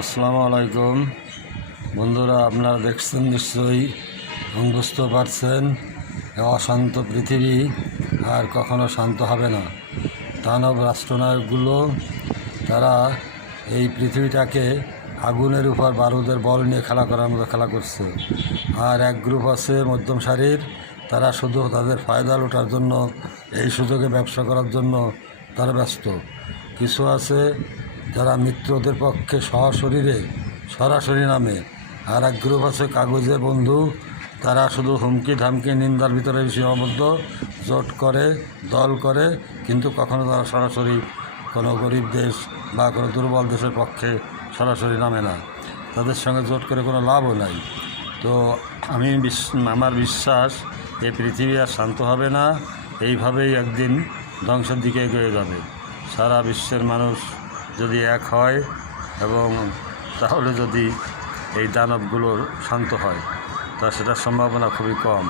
আসসালামু আলাইকুম বন্ধুরা, আপনারা দেখছেন নিশ্চয়ই, বুঝতে পারছেন অশান্ত পৃথিবী আর কখনো শান্ত হবে না। দানব রাষ্ট্রনায়কগুলো তারা এই পৃথিবীটাকে আগুনের উপর বারুদের বল নিয়ে খেলা করার মতো খেলা করছে। আর এক গ্রুপ আছে মধ্যম সারির, তারা শুধু তাদের ফায়দা লোটার জন্য, এই সুযোগে ব্যবসা করার জন্য তারা ব্যস্ত। কিছু আছে যারা মিত্রদের পক্ষে সরাসরি নামে। আর এক গ্রুপ আছে কাগজের বন্ধু, তারা শুধু হুমকি ধামকি নিন্দার ভিতরে সীমাবদ্ধ, জোট করে দল করে, কিন্তু কখনো তারা সরাসরি কোনো গরিব দেশ বা কোনো দুর্বল দেশের পক্ষে সরাসরি নামে না। তাদের সঙ্গে জোট করে কোনো লাভও নাই। তো আমার বিশ্বাস এই পৃথিবী আর শান্ত হবে না, এইভাবেই একদিন ধ্বংসের দিকে এগিয়ে যাবে। সারা বিশ্বের মানুষ যদি এক হয় এবং তাহলে যদি এই দানবগুলোর শান্ত হয়, তা সেটার সম্ভাবনা খুবই কম।